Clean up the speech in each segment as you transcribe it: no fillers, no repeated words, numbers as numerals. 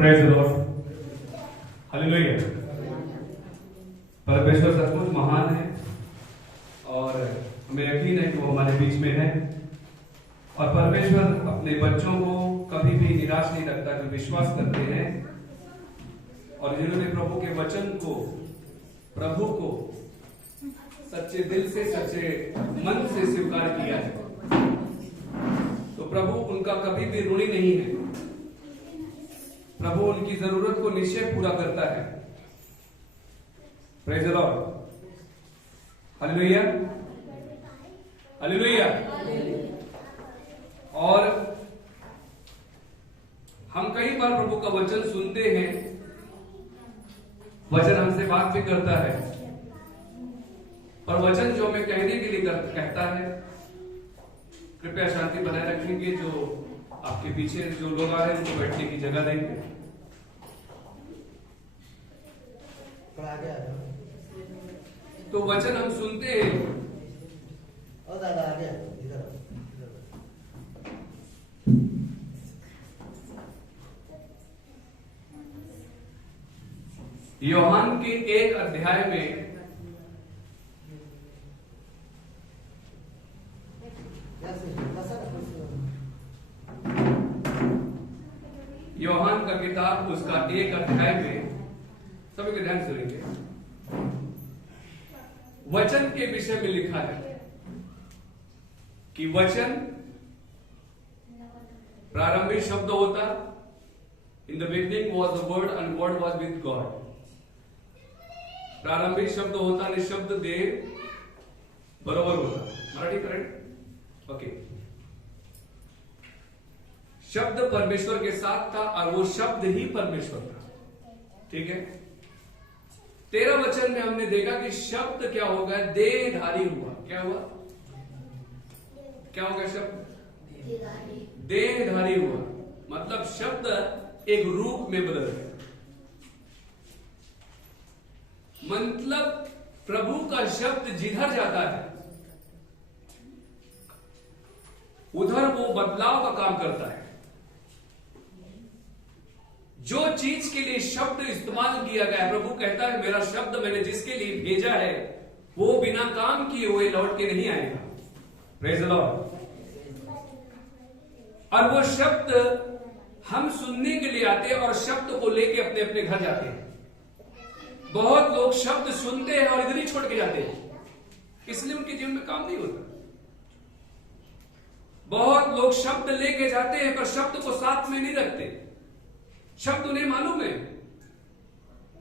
Praise the Lord, hallelujah. परमेश्वर सचमुच महान है और हमें यकीन है कि वो हमारे बीच में है। और परमेश्वर अपने बच्चों को कभी भी निराश नहीं रखता जो विश्वास करते हैं और जिन्होंने प्रभु के वचन को, प्रभु को सच्चे दिल से, सच्चे मन से स्वीकार किया है, तो प्रभु उनका कभी भी ऋणी नहीं है। प्रभु उनकी जरूरत को निश्चय पूरा करता है। Praise the Lord, hallelujah, hallelujah. और हम कई बार प्रभु का वचन सुनते हैं, वचन हमसे बात भी करता है, और वचन जो हमें कहने के लिए कहता है, कृपया शांति बनाए रखेंगे। जो आपके पीछे जो लोग आ रहे हैं उनको बैठने की जगह देंगे। तो वचन हम सुनते हैं, यूहन्ना के 1 अध्याय में यूहन्ना का किताब उसका 1 अध्याय में सभी को ध्यान सुनेंगे, वचन के विषय में लिखा है कि वचन प्रारंभिक शब्द होता, in the beginning was the word and word was with God. प्रारंभिक शब्द होता, निशब्द देव बरोबर होता। मराठी करेक्ट? ओके। शब्द परमेश्वर के साथ था और वो शब्द ही परमेश्वर था। ठीक है। 13 वचन में हमने देखा कि शब्द क्या हो गया? देहधारी हुआ। क्या हुआ? क्या हो गया? शब्द देहधारी हुआ, मतलब शब्द एक रूप में बदल गया। मतलब प्रभु का शब्द जिधर जाता है उधर वो बदलाव का काम करता है। जो चीज के लिए शब्द इस्तेमाल किया गया, प्रभु कहता है मेरा शब्द मैंने जिसके लिए भेजा है वो बिना काम किए हुए लौट के नहीं आएगा। Praise the Lord. और वो शब्द हम सुनने के लिए आते हैं और शब्द को लेके अपने अपने घर जाते हैं। बहुत लोग शब्द सुनते हैं और इधर ही छोड़ के जाते हैं, इसलिए उनके जीवन में काम नहीं होता। बहुत लोग शब्द लेके जाते हैं पर शब्द को साथ में नहीं रखते। शब्द उन्हें मालूम है,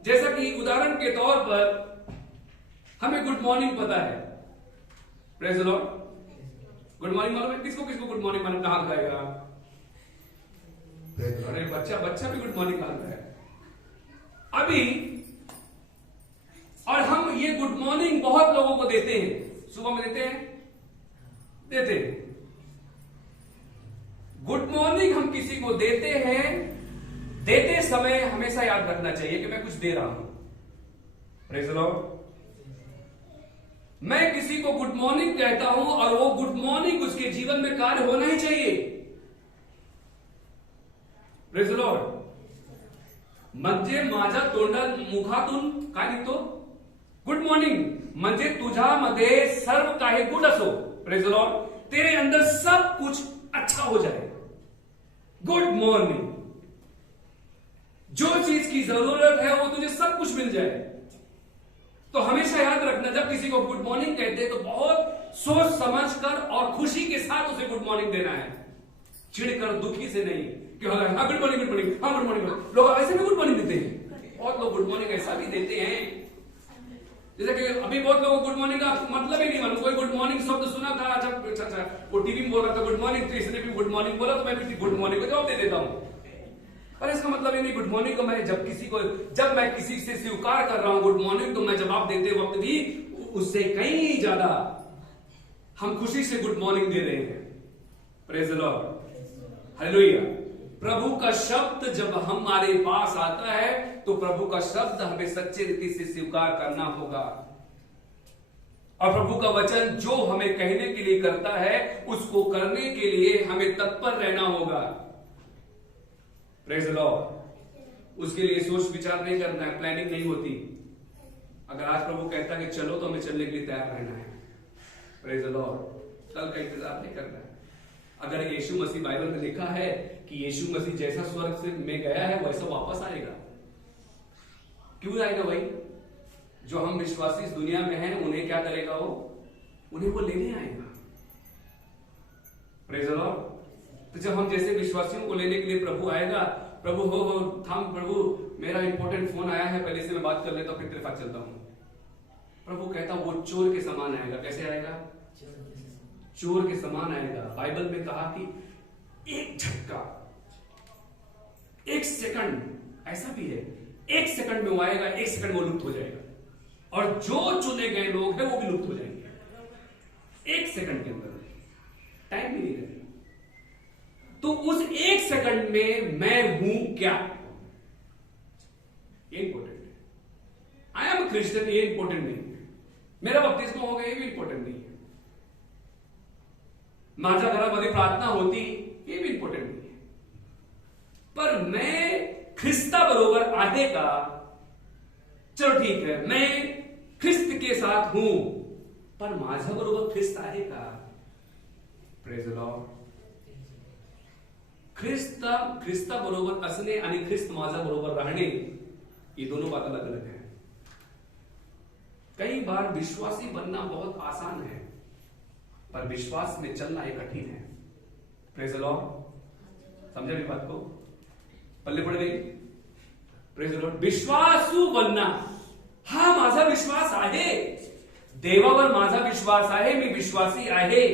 जैसा कि उदाहरण के तौर पर हमें गुड मॉर्निंग पता है। Praise the Lord. Good morning मालूम है? किसको किसको गुड मॉर्निंग मालूम? कहां गाएगा? अरे बच्चा भी गुड मॉर्निंग कहां है अभी। और हम ये गुड मॉर्निंग बहुत लोगों को देते हैं। सुबह में देते हैं गुड मॉर्निंग। हम किसी को देते हैं, देते समय हमेशा याद रखना चाहिए कि मैं कुछ दे रहा हूं। Praise the Lord. मैं किसी को गुड मॉर्निंग कहता हूं और वो गुड मॉर्निंग उसके जीवन में कार्य होना ही चाहिए। Praise the Lord. म्हणजे माझ्या तोंडात मुखातून काय निघतो? Good morning. म्हणजे तुझ्यामध्ये सर्व काही गुड असो। Praise the Lord. तेरे अंदर सब कुछ अच्छा हो जाए। Good morning. जो चीज की जरूरत है वो तुझे सब कुछ मिल जाए। तो हमेशा याद रखना, जब किसी को गुड मॉर्निंग कहते हैं तो बहुत सोच समझकर और खुशी के साथ उसे गुड मॉर्निंग देना है, चिढ़कर, दुखी से नहीं कि हाँ गुड मॉर्निंग, गुड मॉर्निंग, हाँ गुड मॉर्निंग। लोग ऐसे भी गुड मॉर्निंग देते हैं। बहुत लोग गुड मॉर्निंग ऐसा भी देते हैं, जैसे कि अभी बहुत लोगों को गुड मॉर्निंग का मतलब ही नहीं मालूम। कोई गुड मॉर्निंग शब्द सुना था, जब वो टीवी में बोल रहा था गुड मॉर्निंग, तो इसने भी गुड मॉर्निंग बोला तो मैं भी गुड मॉर्निंग को जवाब दे देता हूं। पर इसका मतलब ये नहीं, गुड मॉर्निंग को मैं जब मैं किसी से स्वीकार कर रहा हूं गुड मॉर्निंग, तो मैं जवाब देते वक्त भी उससे कहीं ज्यादा हम खुशी से गुड मॉर्निंग दे रहे हैं। Praise the Lord, hallelujah. प्रभु का शब्द जब हमारे पास आता है तो प्रभु का शब्द हमें सच्चे रीति से स्वीकार करना होगा। और प्रभु का वचन जो हमें कहने के लिए करता है उसको करने के लिए हमें तत्पर रहना होगा। प्रेज़ द लॉर्ड, उसके लिए सोच विचार नहीं करना है, प्लानिंग नहीं होती। अगर आज प्रभु कहता है कि चलो तो हमें चलने के लिए तैयार रहना है। Praise the Lord. कल का इंतजार नहीं करना है। अगर यीशु मसीह बाइबल में लिखा है कि यीशु मसीह जैसा स्वर्ग से में गया है वैसा वापस आएगा, क्यों आएगा भाई? जो हम विश्वासी इस दुनिया में हैं उन्हें क्या करेगा वो? उन्हें वो लेने आएगा। Praise the Lord. तो जब हम जैसे विश्वासियों को लेने के लिए प्रभु आएगा, प्रभु हो थाम प्रभु मेरा इंपॉर्टेंट फोन आया है, पहले से मैं बात कर लेता हूं फिर तेरे पास चलता हूं। प्रभु कहता वो चोर के समान आएगा। कैसे आएगा? चोर के समान आएगा। बाइबल में कहा कि एक झटका, एक सेकंड, ऐसा भी है, एक सेकंड में वो आएगा, एक सेकंड में वो लुप्त हो जाएगा। और जो चुने गए लोग हैं वो भी लुप्त हो जाएंगे एक सेकंड के अंदर, टाइम भी नहीं लगेगा। तो उस एक सेकंड में मैं हूं क्या, ये इंपॉर्टेंट है। आई एम क्रिश्चियन, ये इंपॉर्टेंट नहीं है। मेरा बपतिस्मा हो गया, ये भी इंपॉर्टेंट नहीं है। माझ्या घरामध्ये प्रार्थना होती, ये भी इंपॉर्टेंट नहीं है। पर मैं ख्रिस्ता बरोबर आहे का? चलो ठीक है, मैं ख्रिस्त के साथ हूं, पर माझ्या बरोबर ख्रिस्त आहे का? Praise the Lord. ख्रिस्ता बरोबर असणे आणि ख्रिस्त माझ्या बरोबर राहणे, ये दोनों बात अलग अलग है। कई बार विश्वासी बनना बहुत आसान है, पर विश्वास में चलना एक कठिन है। Praise the Lord. समझा मेरी बात को? पल्ले पड़ गई? Praise the Lord. विश्वासू बनना, हा माझा विश्वास आहे, देवावर माझा विश्वास आहे, मी विश्वासी आहे,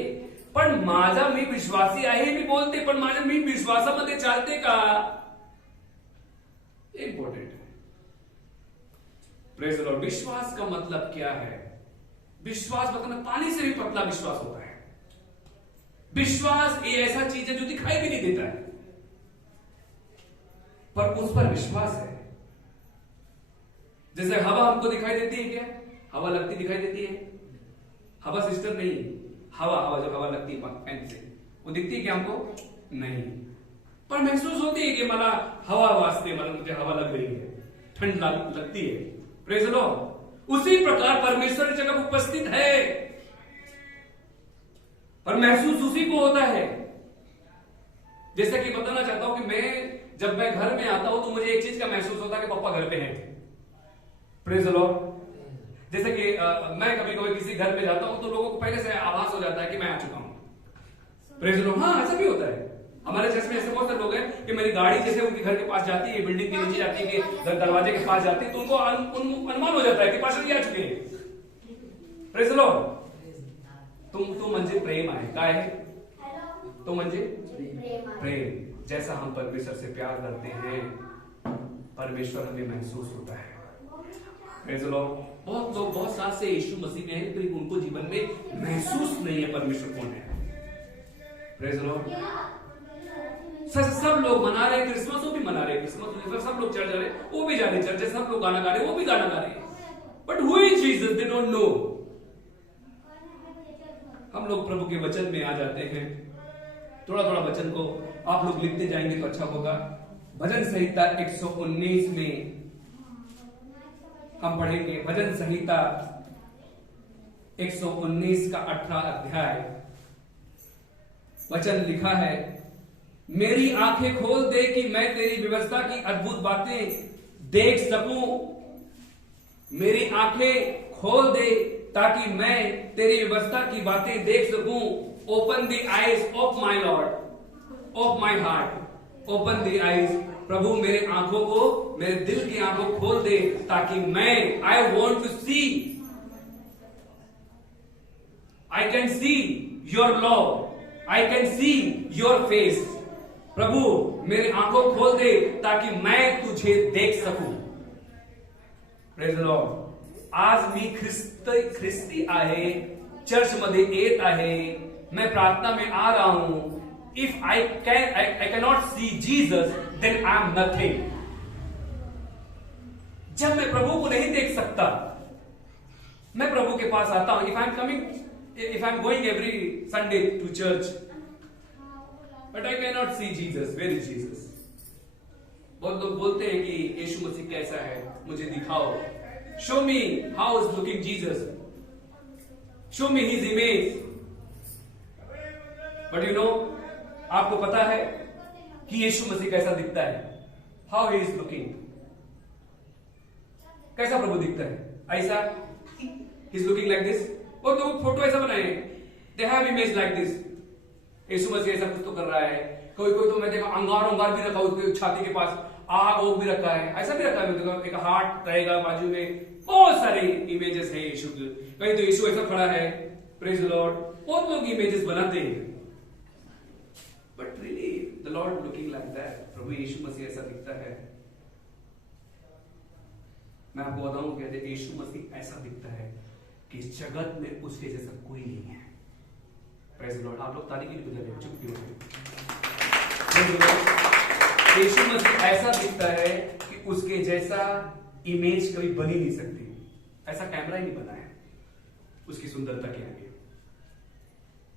पण माझा मी विश्वासी आहे मी बोलते, पण माझ्या मी विश्वासामध्ये चालते का? इंपॉर्टेंट है। Praise the Lord. विश्वास का मतलब क्या है? विश्वास मतलब पानी से भी पतला विश्वास होता है। विश्वास ये ऐसा चीज है जो दिखाई भी नहीं देता है, पर उस पर विश्वास है। जैसे हवा हमको दिखाई देती है क्या? हवा लगती दिखाई देती है? हवा सिस्टर नहीं, हवा जब हवा लगती है फैन से, वो दिखती है क्या हमको? नहीं, पर महसूस होती है कि मला हवा वास्ते, मतलब मुझे हवा लग रही है, ठंड लगती है। Praise the Lord. उसी प्रकार परमेश्वर की जगह उपस्थित है, और महसूस उसी को होता है। जैसे कि बताना चाहता हूं कि जब मैं घर में आता हूं तो मुझे एक चीज का महसूस होता है कि पापा घर पे हैं। Praise the Lord. जैसे कि मैं कभी कभी किसी घर में जाता हूं तो लोगों को पहले से आभास हो जाता है कि मैं आ चुका हूं। Praise the Lord. हाँ, ऐसा भी होता है। हमारे चर्च में ऐसे बहुत से लोग हैं कि मेरी गाड़ी जैसे उनके घर के पास जाती है, बिल्डिंग के नीचे जाती है, कि दरवाजे के पास जाती है, तो उनको अनुमान हो जाता है कि पास्टर जी आ चुके हैं। Praise the Lord. तो म्हणजे प्रेम आहे। काय है? तो म्हणजे प्रेम। जैसा हम परमेश्वर से प्यार करते हैं, परमेश्वर हमें महसूस होता है। Praise the Lord. बहुत लोग बहुत साल से यीशु मसीह में हैं, लेकिन उनको जीवन में महसूस नहीं है परमेश्वर कौन है। Praise the Lord. सब लोग मना रहे, क्रिसमस वो भी मना रहे, क्रिसमस सब लोग चर्च जा रहे, वो भी जा रहे चर्च, सब लोग गाना गा रहे, वो भी गाना गा रहे, but who is Jesus they don't know. हम लोग प्रभु के वचन में आ जाते हैं। थोड़ा थोड़ा वचन को आप लोग लिखते जाएंगे तो अच्छा होगा। भजन संहिता 119 में हम पढ़ेंगे। भजन संहिता 119 का 18 अध्याय। वचन लिखा है, मेरी आंखें खोल दे कि मैं तेरी व्यवस्था की अद्भुत बातें देख सकूं। मेरी आंखें खोल दे ताकि मैं तेरी व्यवस्था की बातें देख सकूं। Open the eyes of my Lord, of my heart. Open the eyes, प्रभु मेरे आंखों को, मेरे दिल की आंखों खोल दे ताकि मैं, I want to see, I can see your law, I can see your face. प्रभु मेरे आंखों खोल दे ताकि मैं तुझे देख सकूं। Praise the Lord. आज मी ख्रिस्ती आहे, चर्च मध्ये येत आहे, मैं प्रार्थना में आ रहा हूं। If I can not see Jesus then I am nothing. जब मैं प्रभु को नहीं देख सकता, मैं प्रभु के पास आता हूं। If I am going every Sunday to church, but I cannot see Jesus. Where is Jesus? बहुत लोग बोलते हैं कि यीशु मसीह कैसा है, मुझे दिखाओ, show me how is looking Jesus, show me his image. But you know, आपको पता है कि यीशु मसीह कैसा दिखता है? हाउ ही इज लुकिंग, कैसा प्रभु दिखता है? ऐसा, he is looking like this. बहुत लोग फोटो ऐसा बनाए, they have image like this. Yeshu Masih ऐसा कुछ तो कर रहा है। कोई कोई तो मैं देखा अंगार भी रखा, उसके छाती के पास आग ओग भी रखा है, ऐसा भी रखा है। मैं देखा एक हार्ट रहेगा बाजू में, बहुत सारे इमेजेस है यीशु के। कहीं तो यीशु ऐसा खड़ा है, प्रेज द लॉर्ड। बहुत लोग इमेजेस बनाते हैं, but really the Lord looking like that, प्रभु यीशु मसीह ऐसा दिखता है। मैं आपको बताऊं, कहते यीशु मसीह ऐसा दिखता है कि इस जगत में उसके जैसा कोई नहीं है। Praise the Lord. आप लोग ताली की बजा रहे हो, चुप क्यों हो? यीशु मसीह ऐसा दिखता है कि उसके जैसा इमेज कभी बन ही नहीं सकती, ऐसा कैमरा ही नहीं बना है उसकी सुंदरता के आगे।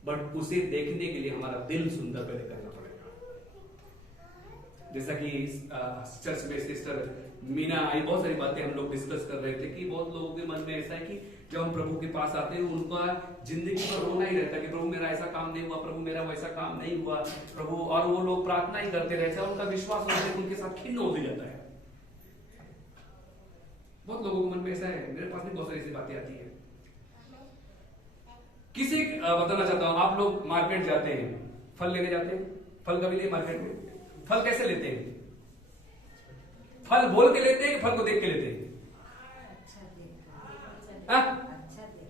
बट उसे देखने के लिए हमारा दिल सुंदर पहले करना पड़ेगा। जैसा कि चर्च में सिस्टर मीना आई, बहुत सारी बातें हम लोग डिस्कस कर रहे थे कि बहुत लोगों के मन में ऐसा है कि जब हम प्रभु के पास आते हैं उनका जिंदगी पर रोना ही रहता है कि प्रभु मेरा ऐसा काम नहीं हुआ, प्रभु मेरा वैसा काम नहीं हुआ प्रभु, और वो लोग प्रार्थना ही करते रहते हैं, उनका विश्वास उनके साथ खिन्न होते जाता है। बहुत लोगों के मन में ऐसा है, मेरे पास भी बहुत सारी ऐसी बातें आती है। किसी बताना चाहता हूं, आप लोग मार्केट जाते हैं, फल लेने जाते हैं, फल कभी नहीं मार्केट में, फल कैसे लेते हैं? फल बोल के लेते हैं, फल को देख के लेते हैं?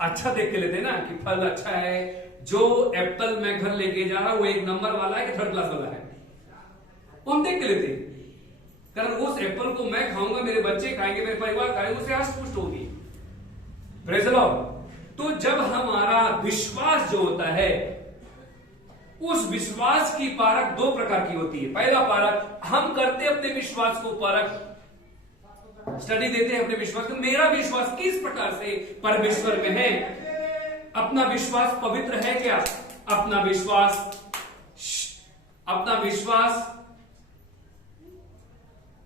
अच्छा देख के लेते हैं ना, कि फल अच्छा है। जो एप्पल मैं घर लेके जा रहा हूं वो 1 नंबर वाला है कि 3rd क्लास वाला है, वो हम देख के लेते हैं। कारण उस एप्पल को मैं खाऊंगा, मेरे बच्चे खाएंगे, मेरे परिवार खाएंगे, उससे हष्ट पुष्ट होगी। Praise the Lord. तो जब हमारा विश्वास जो होता है, उस विश्वास की पारख 2 प्रकार की होती है। पहला पारख, हम करते अपने विश्वास को पारख, स्टडी देते हैं अपने विश्वास को, मेरा विश्वास किस प्रकार से परमेश्वर में है, अपना विश्वास पवित्र है क्या, अपना विश्वास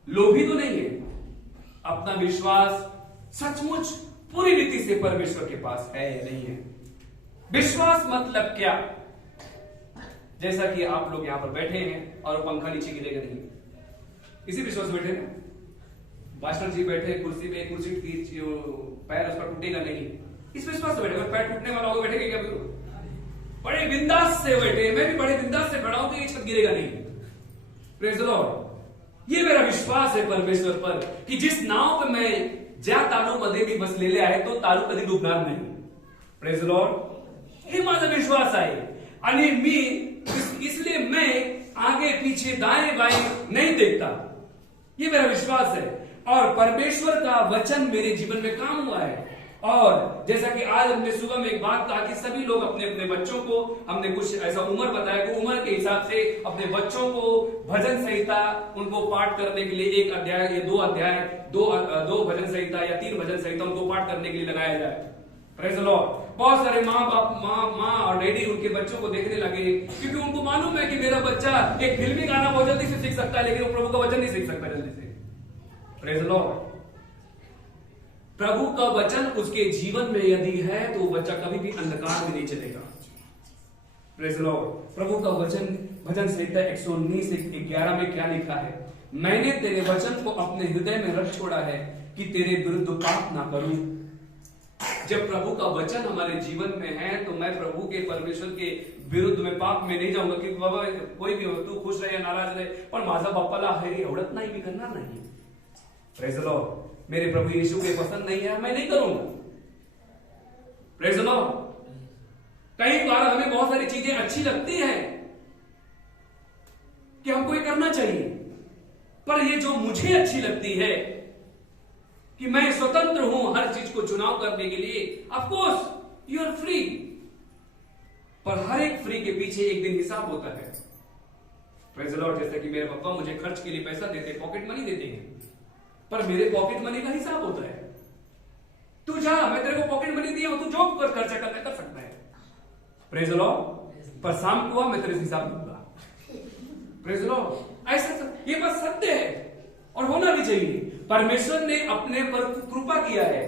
लोभी तो नहीं है, अपना विश्वास सचमुच पूरी रीति से परमेश्वर के पास है या नहीं है। विश्वास मतलब क्या? जैसा कि आप लोग यहां पर बैठे हैं और पंखा नीचे गिरेगा नहीं, इसी विश्वास बैठे हैं। मास्टर जी बैठे कुर्सी पे, कुर्सी की पैर उस पर टूटेगा नहीं, इस विश्वास से बैठे। अगर पैर टूटने वाला होगा बैठेगा क्या? बड़े बिंदास से बैठे, मैं भी बड़े बिंदास से बैठा हूं कि ये छत गिरेगा नहीं। Praise the Lord. ये मेरा विश्वास है परमेश्वर पर कि जिस नाव पे मैं ज्या तालूमध्ये मी बसलेले आहे तो तालू कधी डुबणार नाही। Praise the Lord. हे माझा विश्वास आहे आणि मी इसलिए मैं आगे पीछे दाएं बाएं नहीं देखता, ये मेरा विश्वास है। और परमेश्वर का वचन मेरे जीवन में काम हुआ है। और जैसा कि आज हमने सुबह में एक बात कहा कि सभी लोग अपने अपने बच्चों को, हमने कुछ ऐसा उम्र बताया कि उम्र के हिसाब से अपने बच्चों को भजन संहिता उनको पाठ करने के लिए 1 अध्याय या 2 अध्याय, 2 भजन संहिता या 3 भजन संहिता उनको पाठ करने के लिए लगाया जाए। Praise the Lord. बहुत सारे माँ और डैडी उनके बच्चों को देखने लगे, क्योंकि उनको मालूम है कि मेरा बच्चा एक फिल्मी गाना बहुत जल्दी से सीख सकता है, लेकिन वो प्रभु का वचन नहीं सीख सकता जल्दी से। Praise the Lord. प्रभु का वचन उसके जीवन में यदि है तो वो बच्चा कभी भी अंधकार में नहीं चलेगा। Praise the Lord. प्रभु का वचन भजन संहिता 119:11 में क्या लिखा है? मैंने तेरे वचन को अपने हृदय में रख छोड़ा है कि तेरे विरुद्ध पाप ना करूं। जब प्रभु का वचन हमारे जीवन में है तो मैं प्रभु के परमेश्वर के विरुद्ध में पाप में नहीं जाऊंगा कि बाबा कोई भी हो, तू खुश रहे या नाराज रहे, पण माझा बाप्पाला हे एवढंच नाही, मी करणार नाही। Praise the Lord. मेरे प्रभु यीशु को पसंद नहीं है, मैं नहीं करूंगा। Praise the Lord. कई बार हमें बहुत सारी चीजें अच्छी लगती हैं कि हमको ये करना चाहिए, पर ये जो मुझे अच्छी लगती है कि मैं स्वतंत्र हूं हर चीज को चुनाव करने के लिए, of course you are free, पर हर एक फ्री के पीछे एक दिन हिसाब होता है। Praise the Lord. जैसे कि मेरे पापा मुझे खर्च के लिए पैसा देते, पॉकेट मनी देते हैं, पर मेरे पॉकेट मनी का हिसाब होता है। तू जा, मैं तेरे को पॉकेट मनी दिया, तू जॉब पर खर्चा करना कर सकता है। Praise the Lord. पर शाम को मैं तेरे से हिसाब दूंगा। Praise the Lord. ऐसा ये बस सत्य है। और होना भी चाहिए। परमेश्वर ने अपने पर कृपा किया है,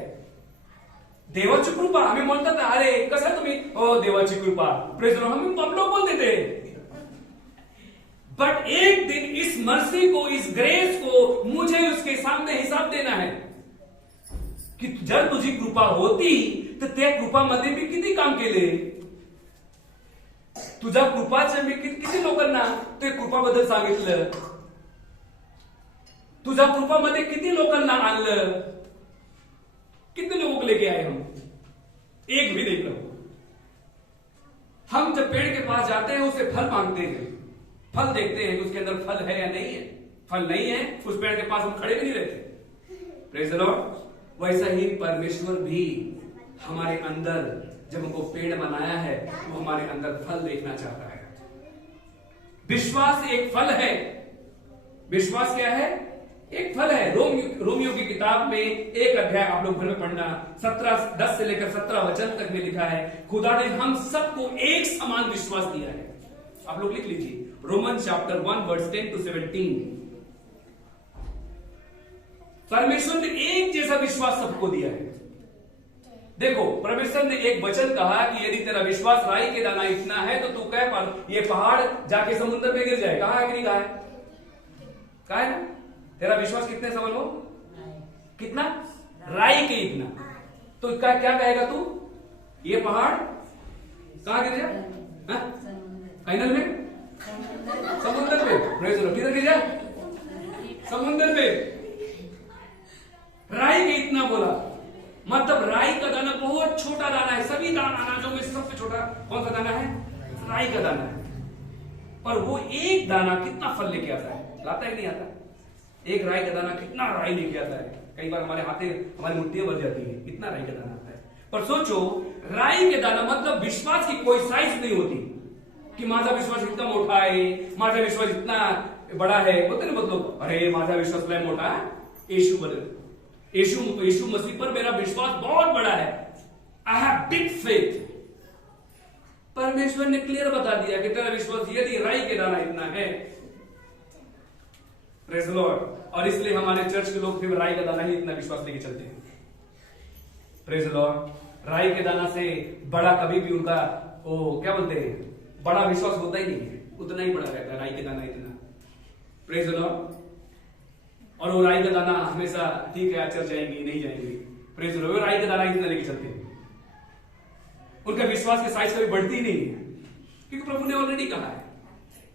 देवाची कृपा। हमें बोलतात अरे कसं तुम्ही, ओ देवाची कृपा, प्रेज द लॉर्ड, हम लोग बोल देते हैं। बट एक दिन इस मर्सी को, इस ग्रेस को मुझे उसके सामने हिसाब देना है की जर तुझी कृपा होती तर त्या कृपामध्ये मी किती काम केले, तुझ्या कृपाचं मी किती लोकांना ते कृपाबद्दल सांगितलं, तुझ्या कृपामध्ये किती लोकांना आणलं, कितने लोगों को लेके आए हम, एक भी नहीं प्रभु। हम जब पेड़ के पास जाते हैं उससे फल मांगते हैं, फल देखते हैं कि उसके अंदर फल है या नहीं है, फल नहीं है उस पेड़ के पास हम खड़े भी नहीं रहते। Praise the Lord. वैसा ही परमेश्वर भी हमारे अंदर जब हमको पेड़ बनाया है वो हमारे अंदर फल देखना चाहता है। विश्वास एक फल है। विश्वास क्या है? एक फल है। रोमियो की किताब में एक अध्याय आप लोग घर में पढ़ना, 10 से लेकर 17 वचन तक में लिखा है, खुदा ने हम सबको एक समान विश्वास दिया है। आप लोग लिख लीजिए, रोमन चैप्टर 1 वर्स 10 to 17। परमेश्वर ने एक जैसा विश्वास सबको दिया है। देखो, परमेश्वर ने एक वचन कहा कि यदि तेरा विश्वास राई के दाना इतना है तो तू कह पर ये पहाड़ जाके समुद्र में गिर जाए। कहा है कि नहीं कहा है? कहा है ना? तेरा विश्वास कितने समझ लो, कितना? राई के इतना। तो क्या कहेगा तू? ये पहाड़ कहां गिर जाए? फाइनल में समुद्र में। Praise the Lord. किधर गिर जाए? समुद्र में। राई के इतना बोला, मतलब राई का दाना बहुत छोटा दाना है। सभी अनाजों में सबसे छोटा कौन सा दाना है? राई का दाना है। पर वो एक दाना कितना फल लेके आता है? लाता ही नहीं आता। एक राई का दाना कितना राई लेके आता है? कई बार हमारे हाथे, हमारी मुट्ठियां भर जाती है, इतना राई का दाना आता है। पर सोचो, राई के दाना मतलब विश्वास की कोई साइज नहीं होती कि माझा विश्वास इतना मोठा है, माझा विश्वास इतना बड़ा है। बोलते ना मतलब, अरे माझा विश्वास लय मोठा है, यीशु मसीह पर मेरा विश्वास बहुत बड़ा है, आई हैव बिग फेथ। परमेश्वर ने क्लियर बता दिया कि तेरा विश्वास यदि राई के दाना इतना है। Praise the Lord. और इसलिए हमारे चर्च के लोग फिर राई का दाना ही इतना विश्वास लेके चलते हैं। Praise the Lord. राई के दाना से बड़ा कभी भी उनका वो क्या बोलते हैं, बड़ा विश्वास होता ही नहीं है, उतना ही बड़ा रहता है राई के दाना इतना। Praise the Lord. और वो राई का दाना हमेशा ठीक है, चर्च जाएंगे नहीं जाएंगे, प्रेज द लॉर्ड, राई का दाना इतना लेके चलते हैं। उनका विश्वास की साइज कभी बढ़ती ही नहीं है, क्योंकि प्रभु ने ऑलरेडी कहा है।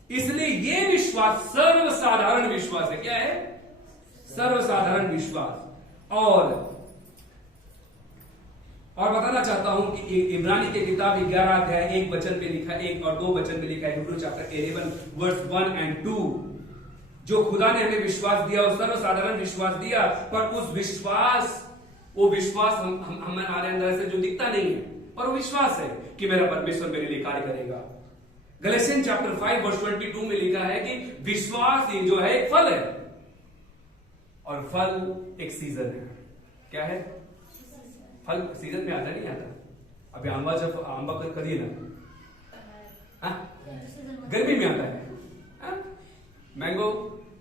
इसलिए ये विश्वास सर्वसाधारण विश्वास है। क्या है? सर्वसाधारण विश्वास। और बताना चाहता हूं कि इब्रानी की किताब 11 अध्याय 1 वचन पे लिखा, 1 और 2 वचन पे लिखा है, हिब्रू चैप्टर 11 वर्स 1 and 2। जो खुदा ने हमें विश्वास दिया, वो सर्वसाधारण विश्वास दिया, पर उस विश्वास, वो विश्वास हमारे अंदर से जो दिखता नहीं है, और वो विश्वास है कि मेरा परमेश्वर मेरे लिए कार्य करेगा। गलेशियन चैप्टर 5 वर्स 22 में लिखा है कि विश्वास ही जो है एक फल है, और फल एक सीजन है। क्या है? फल सीजन में आता नहीं आता। अभी आंबा कभी ना, गर्मी में आता है। मैंगो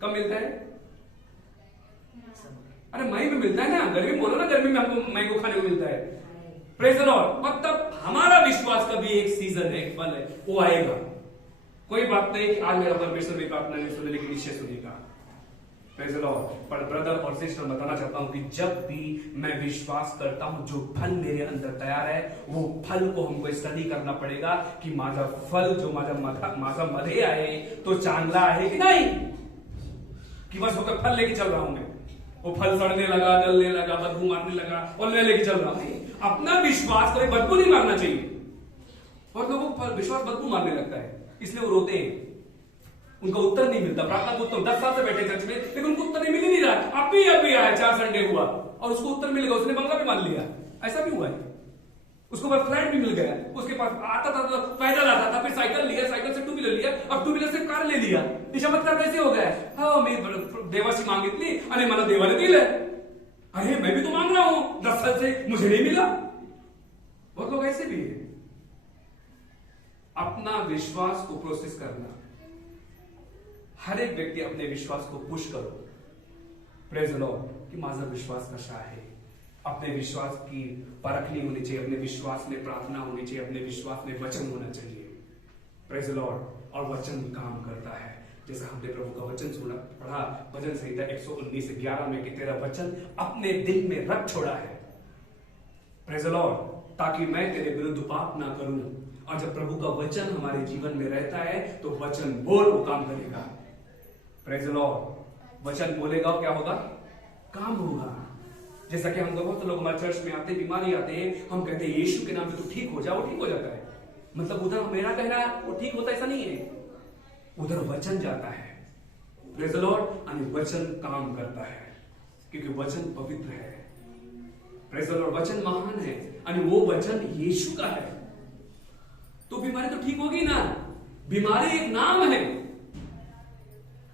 कब मिलता है? अरे मई में मिलता है ना। गर्मी बोलो ना, गर्मी में हमको मैंगो खाने को मिलता है। Praise the Lord. मतलब हमारा विश्वास का भी एक सीजन है, एक फल है, वो आएगा। कोई बात नहीं कि आज मेरा परमेश्वर मेरी प्रार्थना नहीं सुने, लेकिन निश्चय सुनेगा। Praise the Lord. पर ब्रदर और सिस्टर, बताना चाहता हूं कि जब भी मैं विश्वास करता हूं, जो फल मेरे अंदर तैयार है, वो फल को हमको स्टडी करना पड़ेगा कि माझा फल जो माझा मध्ये आहे तो चांगला आहे कि नहीं, कि बस होकर फल लेके चल रहा हूं मैं, वो फल सड़ने लगा, जलने लगा, बदबू मारने लगा और मैं लेके चल रहा हूं। अपना विश्वास कभी बदबू नहीं मारना चाहिए। और लोगों को विश्वास बदबू मारने लगता है, इसलिए वो रोते हैं, उनका उत्तर नहीं मिलता। प्रार्थना को उत्तर 10 साल से बैठे चर्च में, लेकिन उनको उत्तर नहीं मिल ही नहीं रहा। अभी आया, 4 संडे हुआ और उसको उत्तर मिल गया, उसने बंगला भी मान लिया। ऐसा भी हुआ है। उसको पास फ्लैट भी मिल गया, उसके पास आता था तो पैदल आता था, फिर साइकिल लिया, साइकिल से 2 व्हीलर लिया, अब 2 व्हीलर से कार ले लिया। चमत्कार कैसे हो गया? हाँ, मी देवाची मागितली आणि मला देवाने दिलं। अरे मैं भी तो मांग रहा हूं 10 साल से, मुझे नहीं मिला। बहुत लोग ऐसे भी है। अपना विश्वास को प्रोसेस करना, हर एक व्यक्ति अपने विश्वास को पुश करो। प्रेज द लॉर्ड, कि माझा विश्वास कसा आहे. अपने विश्वास की परखनी होनी चाहिए, अपने विश्वास में प्रार्थना होनी चाहिए, अपने विश्वास में वचन होना चाहिए. Praise the Lord. और वचन काम करता है. जैसा हमने प्रभु का वचन सुना पढ़ा भजन संहिता 119:11 में कि तेरा वचन अपने दिल में रख छोड़ा है. Praise the Lord. ताकि मैं तेरे विरुद्ध पाप ना करूं. और जब प्रभु का वचन हमारे जीवन में रहता है तो वचन बोल वो काम करेगा. Praise the Lord. वचन बोलेगा क्या होगा? काम होगा. जैसा कि हम बहुत लोग हमारे चर्च में आते, बीमारी आते हैं, हम कहते हैं यीशु के नाम पे तू ठीक हो जा, वो ठीक हो जाता है. मतलब उधर मेरा कहना वो ठीक होता ऐसा नहीं है, उधर वचन जाता है. Praise the Lord. और वचन काम करता है क्योंकि वचन पवित्र है. Praise the Lord. वचन महान है और वो वचन यीशु का है. तो बीमारी तो ठीक होगी ना. बीमारी एक नाम है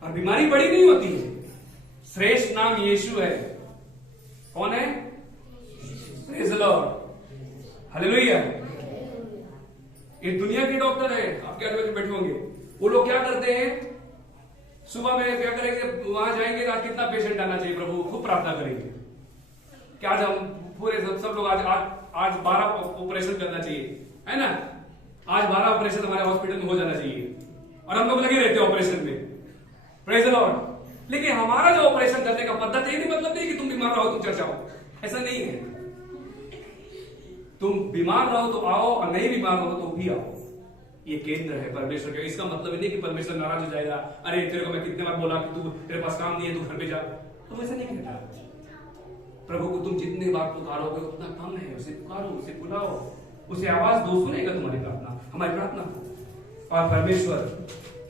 और बीमारी बड़ी नहीं होती है. श्रेष्ठ नाम यीशु है. कौन है? Praise the Lord. हालेलुया. ये दुनिया के डॉक्टर है, आप क्या बैठे होंगे, वो लोग क्या करते हैं, सुबह में क्या करेंगे, वहां जाएंगे, आज कितना पेशेंट आना चाहिए प्रभु, खूब प्रार्थना करेंगे कि आज हम पूरे सब लोग आज 12 ऑपरेशन करना चाहिए, है ना. आज 12 ऑपरेशन हमारे हॉस्पिटल में हो जाना चाहिए और हम लोग लगे रहते हैं ऑपरेशन में. Praise the Lord. लेकिन हमारा जो ऑपरेशन करने का पद्धति ये नहीं मतलब नहीं कि तुम बीमार रहो तुम चर्च आओ, ऐसा नहीं है. तुम बीमार रहो तो आओ और नहीं बीमार रहो तो भी आओ. ये केंद्र है परमेश्वर का. इसका मतलब नहीं कि परमेश्वर नाराज हो जाएगा, अरे तेरे को मैं कितने बार बोला कि तू तेरे पास काम नहीं है, तू घर पे जा. तुम ऐसा नहीं कहता. प्रभु को तुम जितने बार पुकारोगे उतना कम है. उसे पुकारो, उसे बुलाओ, उसे आवाज दो, सुनेगा तुम्हारी प्रार्थना, हमारी प्रार्थना. और परमेश्वर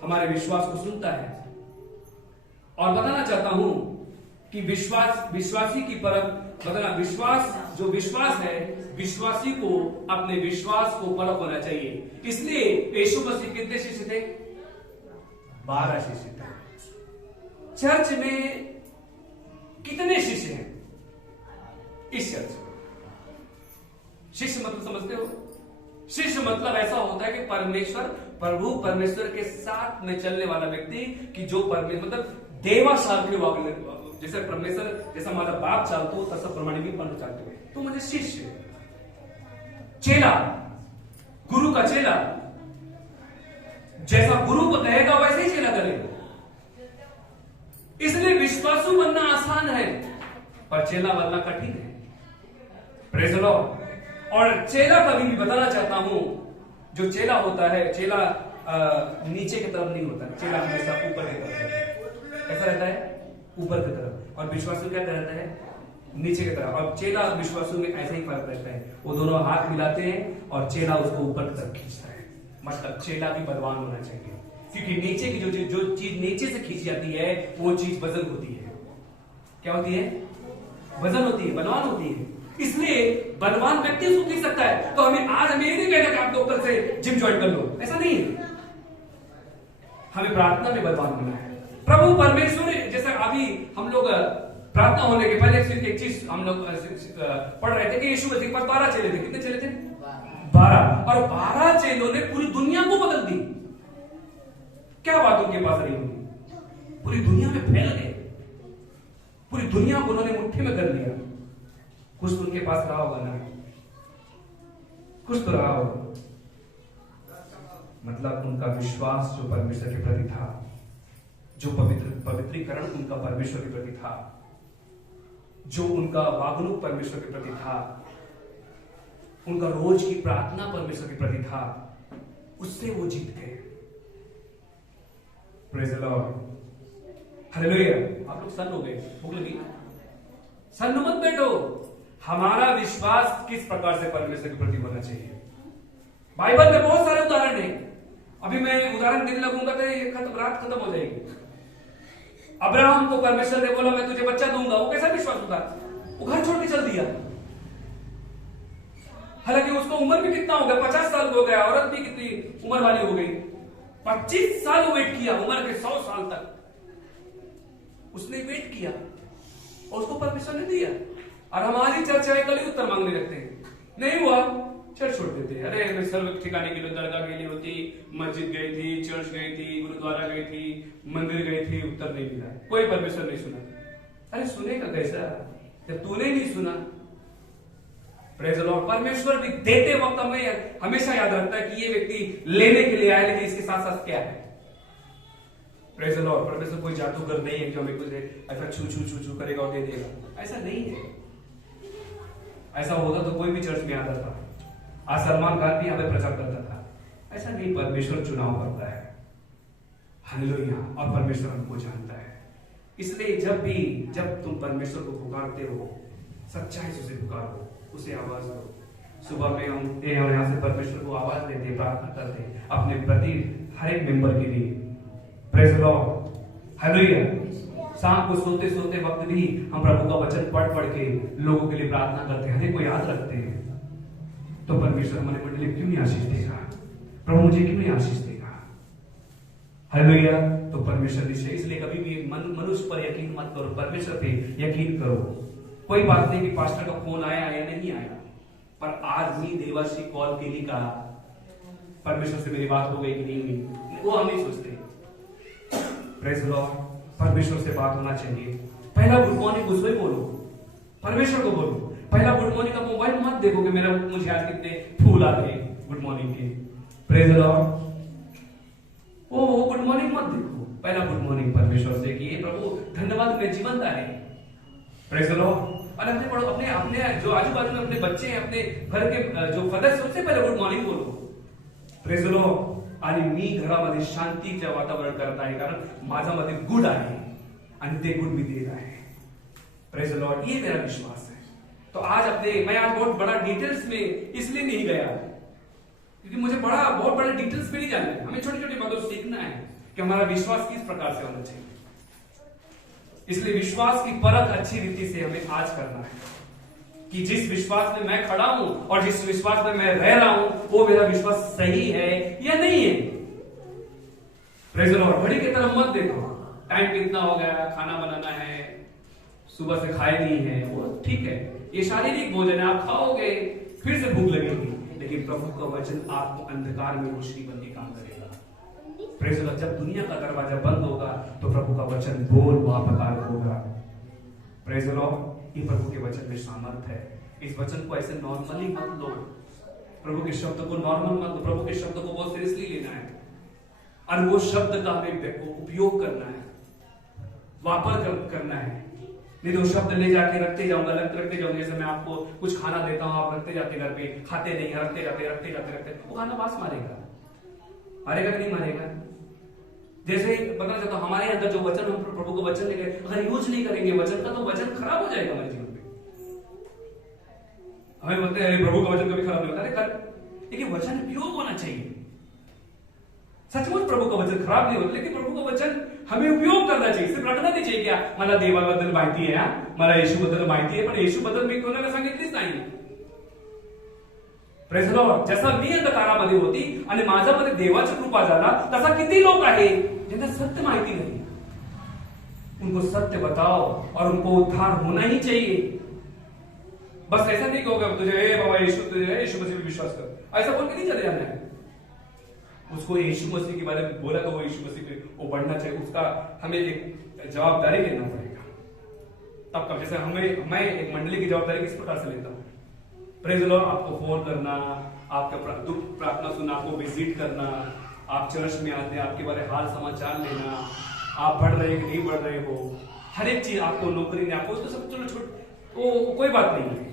हमारे विश्वास को सुनता है. और बताना चाहता हूं कि विश्वासी की परख बताना. जो विश्वास है, विश्वासी को अपने विश्वास को परख होना चाहिए. इसलिए यीशु मसीह कितने शिष्य थे? 12 शिष्य थे. चर्च में कितने शिष्य हैं? इस चर्च में शिष्य मतलब समझते हो? शिष्य मतलब ऐसा होता है कि प्रभु परमेश्वर के साथ में चलने वाला व्यक्ति, कि जो परमेश्वर मतलब देवा सारखे वागले, जैसे परमेश्वर जैसा माझा बाप चालतो तसं प्रमाणे मी पण चालतो. तो म्हणजे शिष्य. चेला, गुरु का चेला, जैसा गुरु को कहेगा वैसे ही चेला करेगा. इसलिए विश्वासु बनना आसान है पर चेला बनना कठिन है. Praise the Lord. और चेला कभी भी बताना चाहता हूं, जो चेला होता है, चेला नीचे की तरफ नहीं होता. चेला हमेशा ऊपर की तरफ रहता है. कैसा रहता है? ऊपर की तरफ. और विश्वासु क्या रहता है? नीचे की तरफ. और चेला और विश्वासु में ऐसा ही फर्क रहता है. वो दोनों हाथ मिलाते हैं और चेला उसको ऊपर की तरफ खींचता है. मतलब चेला भी बलवान होना चाहिए, क्योंकि नीचे की जो चीज नीचे से खींची जाती है वो चीज वजन होती है. क्या होती है? वजन होती है, बलवान होती है. इसलिए बलवान व्यक्ति उसको खींच सकता है. तो हमें ये नहीं कहना कि आप डॉक्टर से जिम ज्वाइन कर लो, ऐसा नहीं है. हमें प्रार्थना में बलवान होना है. प्रभु परमेश्वर, जैसा अभी हम लोग प्रार्थना होने के पहले एक चीज हम लोग पढ़ रहे थे कि यीशु मसीह के पास 12 चेले थे. कितने चेले थे? 12. और 12 चेलों ने पूरी दुनिया को बदल दी. क्या बात उनके पास रही होगी? पूरी दुनिया में फैल गए. पूरी दुनिया को उन्होंने मुट्ठी में कर लिया. कुछ तो उनके पास रहा होगा ना, कुछ तो रहा होगा. मतलब उनका विश्वास जो परमेश्वर के प्रति था, जो पवित्रीकरण उनका परमेश्वर के प्रति था, जो उनका वागणुक परमेश्वर के प्रति था, उनका रोज की प्रार्थना परमेश्वर के प्रति था, उससे वो जीत गए. Praise the Lord. हालेलुया. आप लोग सन्न हो गए, भूख लगी? सन्न मत बैठो. हमारा विश्वास किस प्रकार से परमेश्वर के प्रति होना चाहिए. बाइबल में बहुत सारे उदाहरण हैं. अभी मैं उदाहरण देने लगूंगा तो ये रात खत्म हो जाएगी. अब्राहम को परमेश्वर ने बोला मैं तुझे बच्चा दूंगा. वो कैसा विश्वास था? वो घर छोड़ के चल दिया. हालांकि उसको उम्र भी कितना हो गया, 50 साल हो गया. औरत भी कितनी उम्र वाली हो गई. 25 साल वेट किया, उम्र के 100 साल तक उसने वेट किया और उसको परमेश्वर ने दिया. और हमारी चर्चा कल ही उत्तर मांगने लगते हैं. नहीं हुआ, चर्च छोड़ देते हैं. अरे मैं सर्व ठिकाने के लिए दरगाह गई होती, मस्जिद गई थी, चर्च गई थी, गुरुद्वारा गई थी, मंदिर गई थी, उत्तर नहीं मिला, कोई परमेश्वर नहीं सुना. अरे सुनेगा कैसा जब तूने नहीं सुना। Praise the Lord. परमेश्वर भी देते वक्त हमें हमेशा याद रखता है कि ये व्यक्ति लेने के लिए आया, लेकिन इसके साथ साथ क्या है। Praise the Lord. परमेश्वर कोई जादूगर नहीं है जो हमें कुछ ऐसा छू छू छू छू करेगा और दे देगा, ऐसा नहीं है। ऐसा होता तो कोई भी चर्च में आता था, आज सलमान खान भी यहाँ पे प्रचार करता था। ऐसा नहीं, परमेश्वर चुनाव करता है। हालेलुया। और परमेश्वर हमको जानता है, इसलिए जब तुम परमेश्वर को पुकारते हो, सच्चाई से उसे पुकारो, उसे आवाज दो। सुबह में हम यहाँ से परमेश्वर को आवाज देते, प्रार्थना करते अपने प्रति हर एक मेंबर के लिए। Praise the Lord. हालेलुया। शाम को सोते सोते वक्त भी हम प्रभु का वचन पढ़ के लोगों के लिए प्रार्थना करते हैं, हर एक को याद रखते हैं। तो परमेश्वर हमारे मंडली क्यों नहीं आशीष देगा? प्रभु मुझे क्यों नहीं आशीष देगा? हालेलुया। तो परमेश्वर निश्चय, इसलिए कभी भी मनुष्य पर यकीन मत करो, परमेश्वर पे यकीन करो। कोई बात नहीं कि पास्टर का फोन आया या नहीं आया, पर आज भी देवाशी कॉल के लिए कहा, परमेश्वर से मेरी बात हो गई कि नहीं हुई, वो हम नहीं सोचते। Praise the Lord. परमेश्वर से बात होना चाहिए। पहला गुड मॉर्निंग उसको ही बोलो, परमेश्वर को बोलो। पहला गुड मॉर्निंग का मोबाइल मत देखो कि मेरा मुझे आज कितने फूल आ गए गुड मॉर्निंग के। Praise the Lord. वो गुड मॉर्निंग मत देखो, पहला गुड मॉर्निंग परमेश्वर से कि प्रभु धन्यवाद मेरे जीवन का है। Praise the Lord. और अपने पढ़ो, अपने जो आजू बाजू में अपने बच्चे हैं, अपने घर के जो सदस्य, सबसे पहले गुड मॉर्निंग बोलो। Praise the Lord. आणि मी घरामध्ये शांतीचं वातावरण करत आहे, कारण माझ्यामध्ये गुड आहे आणि ते गुड मी देत आहे। Praise the Lord. ये मेरा विश्वास है। तो आज मैं आज बहुत बड़ा डिटेल्स में इसलिए नहीं गया क्योंकि मुझे बहुत बड़े डिटेल्स में नहीं जानना है। हमें छोटी छोटी बातों सीखना है कि हमारा विश्वास किस प्रकार से होना चाहिए। इसलिए विश्वास की परख अच्छी रीति से हमें आज करना है कि जिस विश्वास में मैं खड़ा हूं और जिस विश्वास में मैं रह रहा हूं, वो मेरा विश्वास सही है या नहीं है। Praise the Lord. घड़ी की तरफ मत देखो, टाइम कितना हो गया, खाना बनाना है, सुबह से खाए नहीं है, वो ठीक है, ये शारीरिक भोजन है, आप खाओगे फिर से भूख लगेगी, लेकिन प्रभु का वचन आपको अंधकार में रोशनी बनने काम करेगा। Praise the Lord. जब दुनिया का दरवाजा बंद होगा तो प्रभु का वचन बोल वापकार होगा। Praise the Lord. ये प्रभु के वचन में सामर्थ है। इस वचन को ऐसे नॉर्मली मत लो, प्रभु के शब्द को नॉर्मल मत लो, प्रभु के शब्द को बहुत सीरियसली लेना है और वो शब्द का हमें उपयोग करना है, वापर करना है। नहीं तो शब्द ले जाके रखते जाऊंगा, रखते जाऊंगा। जैसे मैं आपको कुछ खाना देता हूं, आप रखते जाते घर पे, खाते नहीं, रखते जाते वो खाना बास मारेगा कि नहीं मारेगा? जैसे बताना चाहता हूं, हमारे अंदर जो वचन, हम प्रभु को वचन लेके अगर यूज नहीं करेंगे वचन का, तो वचन खराब हो जाएगा हमारे जीवन में। हमें बोलते हैं प्रभु का वचन कभी खराब नहीं होता, लेकिन वचन उपयोग होना चाहिए। सचमुच प्रभु का वचन खराब नहीं होता, लेकिन प्रभु का वचन हमें उपयोग करना चाहिए। सिर्फ रटना नहीं चाहिए क्या मला देवाबद्दल माहिती आहे, मला येशूबद्दल माहिती आहे, पण येशूबद्दल मी कोणाला सांगितलीच नाही। Praise the Lord. जसा मी अंधकारामध्ये होती आणि माझ्यामध्ये देवाची कृपा झाला, तसा किती लोक आहे ज्यांना सत्य माहिती नहीं। उनको सत्य बताओ और उनको उद्धार होना ही चाहिए। बस ऐसा नहीं होगा तुझे बाबा यीशु मसीह में विश्वास कर, ऐसा बोल के नहीं चले जाना है। उसको यीशु मसीह के बारे में बोला तो वो यीशु मसीह पे वो बढ़ना चाहिए, उसका हमें एक जवाबदारी लेना पड़ेगा। तब कब जैसे मैं एक मंडली की जवाबदारी किस प्रकार से लेता हूँ। Praise the Lord. आपको फोन करना, आपका दुख प्रार्थना सुनना, आपको विजिट करना, आप चर्च में आते हैं, आपके बारे हाल समाचार लेना, आप बढ़ रहे कि नहीं बढ़ रहे हो, हर एक चीज आपको नौकरी में आपको तो सब चलो वो कोई बात नहीं है,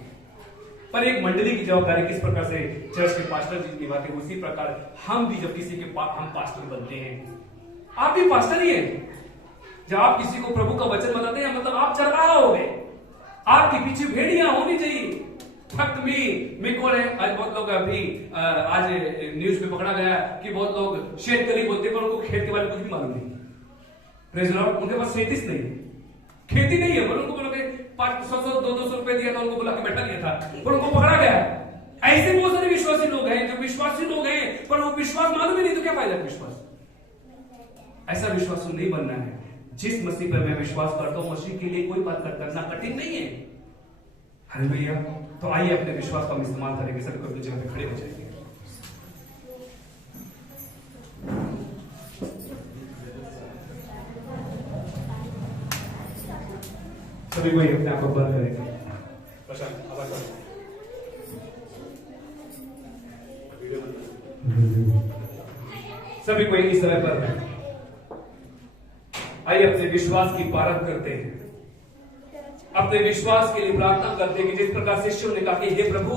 पर एक मंडली की जवाबदारी किस प्रकार से चर्च के पास्टर जी निभाते हैं, उसी प्रकार हम भी जब किसी के हम पास्टर बनते हैं, आप भी पास्टर ही हैं। जब आप किसी को प्रभु का वचन बताते हैं, मतलब आप चरवाहा हो गए, आपके पीछे भेड़ियां होनी चाहिए। फक्त मी कौन है? आज बहुत लोग अभी आज न्यूज में पकड़ा गया कि बहुत लोग शेतकरी बोलते हैं, पर उनको खेत के बारे में कुछ भी मालूम नहीं। Praise the Lord. उनके पास खेती नहीं, खेती नहीं है, पर उनको बोलोगे 500-200 रुपए दिया था, उनको बुला के बैठा दिया था, पर उनको पकड़ा गया। ऐसे बहुत सारे विश्वासी लोग हैं जो विश्वासी लोग हैं, पर वो विश्वास मालूम ही नहीं, तो क्या फायदा विश्वास? ऐसा विश्वास नहीं बनना है। जिस मसीह पर मैं विश्वास करता हूं, मसीह के लिए कोई बात करना कठिन नहीं है। हालेलुया। तो आइए अपने विश्वास का हम इस्तेमाल करेंगे। सभी को अपनी जगह पे खड़े हो जाएंगे। सभी कोई अपने आप को बंद करेंगे। प्रशांत आवाज करो। सभी कोई इस समय पर आइए अपने विश्वास की पारख करते हैं, अपने विश्वास के लिए प्रार्थना करते हैं कि जिस प्रकार शिष्यों ने कहा कि हे प्रभु